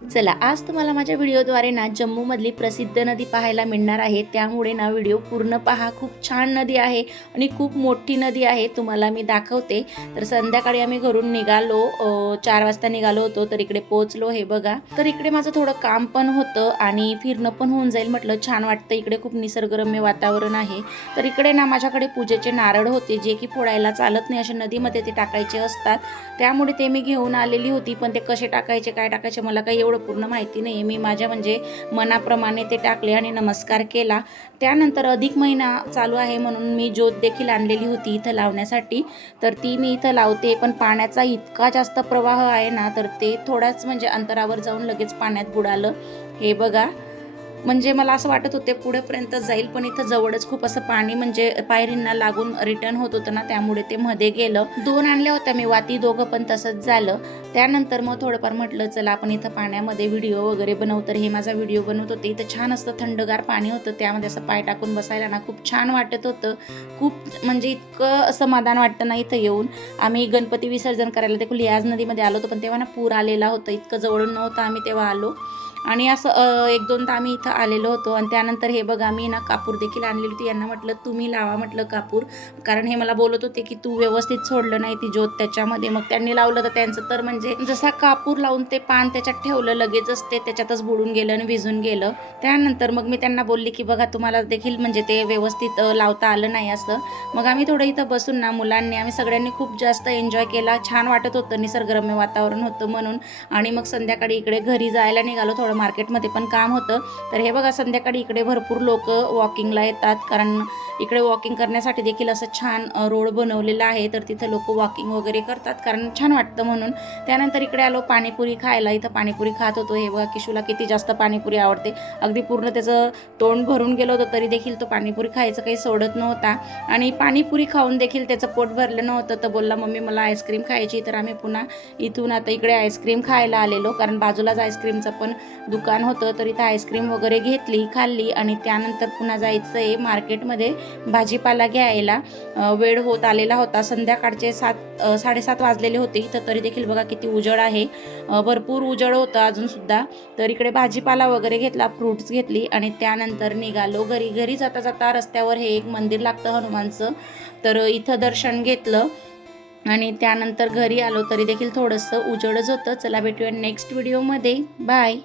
चला, आज तुम्हाला माझ्या व्हिडिओद्वारे ना जम्मूमधली प्रसिद्ध नदी पाहायला मिळणार आहे। त्यामुळे ना व्हिडिओ पूर्ण पहा। खूप छान नदी आहे आणि खूप मोठी नदी आहे, तुम्हाला मी दाखवते। तर संध्याकाळी आम्ही घरून निघालो, 4 वाजता निघालो होतो, तर इकडे पोहोचलो। हे बघा, तर इकडे माझं थोडं काम पण होतं आणि फिरणं पण होऊन जाईल म्हटलं। छान वाटतं इकडे, खूप निसर्गरम्य वातावरण आहे। तर इकडे ना माझ्याकडे पूजेचे नारळ होते, जे की फोडायला चालत नाही, अशा नदीमध्ये ते टाकायचे असतात। त्यामुळे ते मी घेऊन आलेली होती, पण ते कसे टाकायचे काय टाकायचे मला काही एवढं पूर्ण माहिती नाही। मी माझ्या म्हणजे मनाप्रमाणे ते टाकले आणि नमस्कार केला। त्यानंतर अधिक महिना चालू आहे म्हणून मी ज्योत देखील आणलेली होती इथं लावण्यासाठी, तर ती मी इथं लावते। पण पाण्याचा इतका जास्त प्रवाह आहे ना, तर ते थोड्याच म्हणजे अंतरावर जाऊन लगेच पाण्यात बुडालं। हे बघा, म्हणजे मला असं वाटत होते पुढेपर्यंत जाईल, पण इथं जवळच खूप असं पाणी म्हणजे पायरींना लागून रिटर्न होत होतं ना, त्यामुळे ते मध्ये गेलं। 2 आणल्या होत्या मी वाती, दोघं पण तसंच झालं। त्यानंतर मग थोडंफार म्हटलं चला आपण इथं पाण्यामध्ये व्हिडिओ वगैरे बनवू। तर हे माझा व्हिडिओ बनवत होते। इथं छान असतं थंडगार पाणी होतं, त्यामध्ये असं पाय टाकून बसायला ना खूप छान वाटत होतं। खूप म्हणजे इतकं समाधान वाटतं ना इथं येऊन। आम्ही गणपती विसर्जन करायला देखील याच नदीमध्ये आलो होतो, पण तेव्हा ना पूर आलेला होता, इतकं जवळून नव्हतं आम्ही तेव्हा आलो। आणि असं 1-2दा आम्ही इथं आलेलो होतो। आणि त्यानंतर हे बघा, मी ना कापूर देखील आणलेली होती। यांना म्हटलं तुम्ही लावा म्हटलं कापूर, कारण हे मला बोलत होते की तू व्यवस्थित सोडलं नाही ती ज्योत त्याच्यामध्ये। मग त्यांनी लावलं, तर त्यांचं तर म्हणजे जसा कापूर लावून ते पान त्याच्यात ठेवलं, लगेचच ते त्याच्यातच बुडून गेलं आणि विझून गेलं। त्यानंतर मग मी त्यांना बोलली की बघा, तुम्हाला देखील म्हणजे ते व्यवस्थित लावता आलं नाही असं। मग आम्ही थोडं इथं बसून ना, मुलांनी आम्ही सगळ्यांनी खूप जास्त एन्जॉय केला। छान वाटत होतं, निसर्गरम्य वातावरण होतं म्हणून। आणि मग संध्याकाळी इकडे घरी जायला निघालो, थोडं मार्केटमध्ये पण काम होतं। तर हे बघा, संध्याकाळी इकडे भरपूर लोक वॉकिंगला येतात, कारण इकडे वॉकिंग करण्यासाठी देखील असं छान रोड बनवलेला आहे। तर तिथं लोक वॉकिंग वगैरे करतात, कारण छान वाटतं म्हणून। त्यानंतर इकडे आलो पाणीपुरी खायला, इथं पाणीपुरी खात होतो। हे बघा, किशूला किती जास्त पाणीपुरी आवडते, अगदी पूर्ण त्याचं तोंड भरून गेलं होतं, तरी देखील तो पाणीपुरी खायचं काही सोडत नव्हता। आणि पाणीपुरी खाऊन देखील त्याचं पोट भरलं नव्हतं, तर बोलला मम्मी मला आईस्क्रीम खायची। तर आम्ही पुन्हा इथून आता इकडे आईस्क्रीम खायला आलेलो, कारण बाजूलाच आईस्क्रीमचं पण दुकान होतं। तर इथं आईस्क्रीम वगैरे घेतली, खाल्ली आणि त्यानंतर पुन्हा जायचं आहे मार्केटमध्ये भाजीपाला घ्यायला। वेळ होत आलेला होता, संध्याकाळचे 7-7:30 वाजलेले होते इथं, तरी देखील बघा किती उजेड आहे, भरपूर उजेड होतं अजूनसुद्धा। तर इकडे भाजीपाला वगैरे घेतला, फ्रूट्स घेतली आणि त्यानंतर निघालो घरी। घरी जाता जाता रस्त्यावर हे एक मंदिर लागतं हनुमानचं, तर इथं दर्शन घेतलं आणि त्यानंतर घरी आलो, तरी देखील थोडंसं उजेडच होतं। चला, भेटूया नेक्स्ट व्हिडिओमध्ये, बाय।